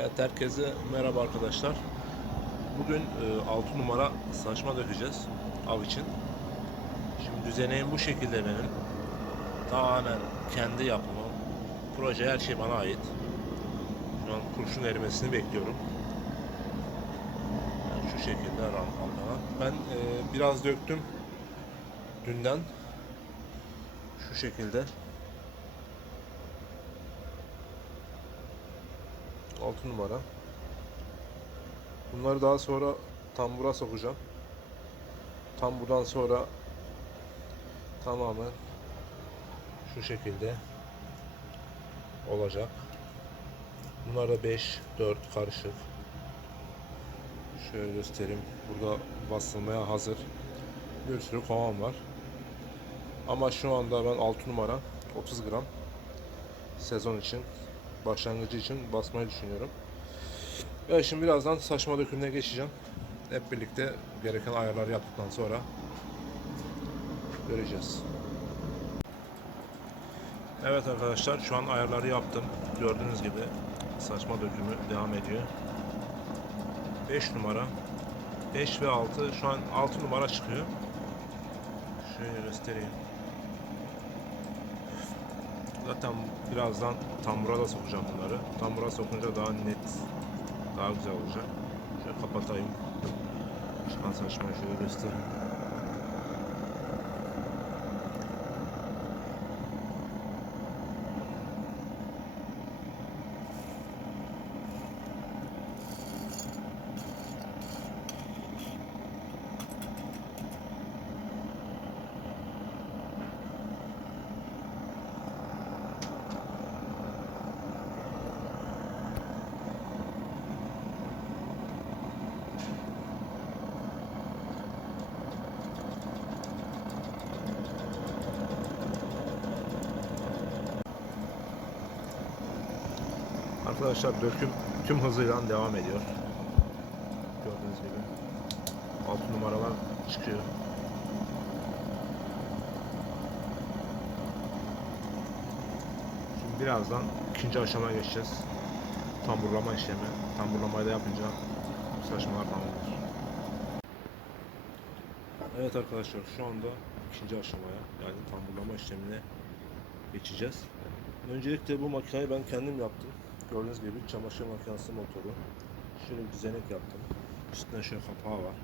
Evet herkese merhaba arkadaşlar. Bugün 6 numara saçma dökeceğiz av için. Şimdi düzeneğim bu şekilde benim. Tamamen kendi yapımım. Proje her şey bana ait. Şu an kurşun erimesini bekliyorum. Yani şu şekilde rampalda. Ben e, biraz döktüm dünden. Şu şekilde. 6 numara. Bunları daha sonra tambura sokacağım. Tamburdan sonra tamamen şu şekilde olacak. Bunlar da 5 4 karışık. Şöyle göstereyim. Burada basılmaya hazır. Bir sürü kovan var. Ama şu anda ben 6 numara 30 gram sezon için başlangıcı için basmayı düşünüyorum. Ve şimdi birazdan saçma dökümüne geçeceğim. Hep birlikte gereken ayarları yaptıktan sonra göreceğiz. Evet arkadaşlar şu an ayarları yaptım. Gördüğünüz gibi saçma dökümü devam ediyor. 5 numara 5 ve 6 şu an 6 numara çıkıyor. Şöyle göstereyim. Zaten birazdan tambura da sokacağım bunları. Tambura sokunca daha net, daha güzel olacak. Şöyle kapatayım. Çıkan saçmayı şöyle göstereyim. Arkadaşlar döküm tüm hızıyla devam ediyor. Gördüğünüz gibi. 6 numaralar çıkıyor. Şimdi birazdan ikinci aşamaya geçeceğiz. Tamburlama işlemi. Tamburlamayı da yapınca saçmalar tamamdır. Evet arkadaşlar şu anda ikinci aşamaya yani tamburlama işlemine geçeceğiz. Öncelikle bu makineyi ben kendim yaptım. Gördüğünüz gibi çamaşır makinesi motoru. Şöyle bir düzenek yaptım. Üstüne şöyle kapağı var.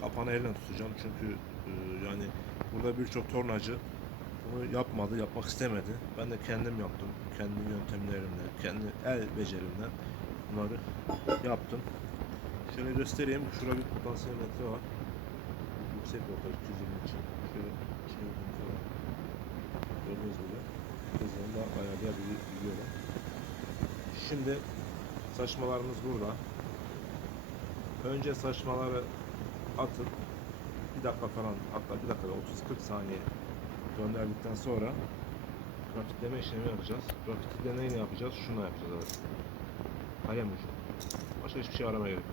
Kapağını elle tutacağım çünkü e, yani burada birçok tornacı bunu yapmadı, yapmak istemedi. Ben de kendim yaptım. Kendi yöntemlerimle, kendi el becerimle bunları yaptım. Şöyle göstereyim. Şurada bir potansiyometre var. Yüksek voltaj 220 için. Şöyle çevirdiğimizde. Gördüğünüz gibi hızını da ayarlayabiliyorum. Şimdi saçmalarımız burada. Önce saçmaları atıp bir dakika falan hatta bir dakika 30-40 saniye döndürdükten sonra grafikleme işlemi yapacağız. Grafiklemeyi ne yapacağız? Şunu yapacağız evet. Kalem ucu. Başka hiçbir şey aramaya yok.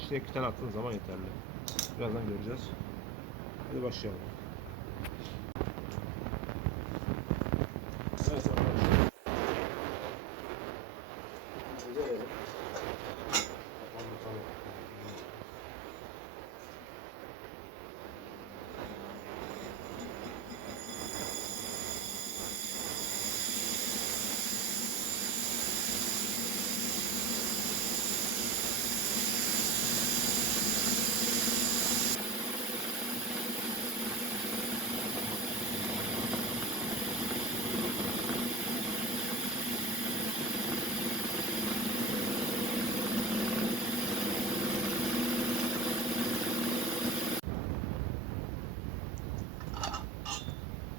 İçine iki tane attığın zaman yeterli. Birazdan göreceğiz. Hadi başlayalım. Evet arkadaşlar. Gelelim. Anlatalım.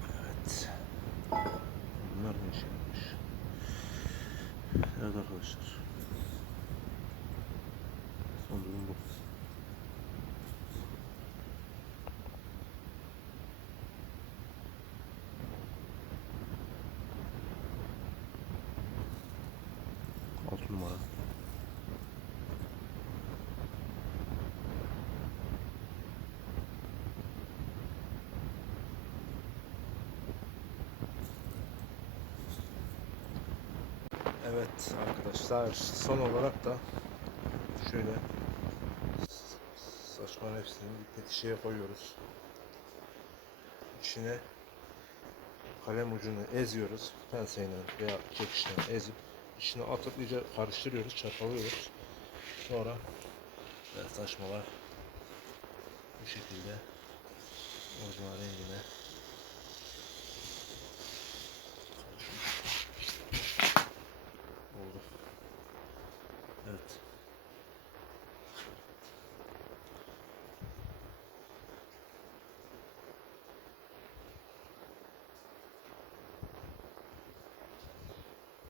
Evet. Bunlar ne şeymiş? Evet arkadaşlar. Son durum bu. Altı numara. Evet arkadaşlar son olarak da şöyle saçmanın hepsini bir şeye koyuyoruz. İçine kalem ucunu eziyoruz. Penseyle veya çekişle ezip içine atıp iyice karıştırıyoruz, çakalıyoruz. Sonra saçmalar bu şekilde orijinal rengine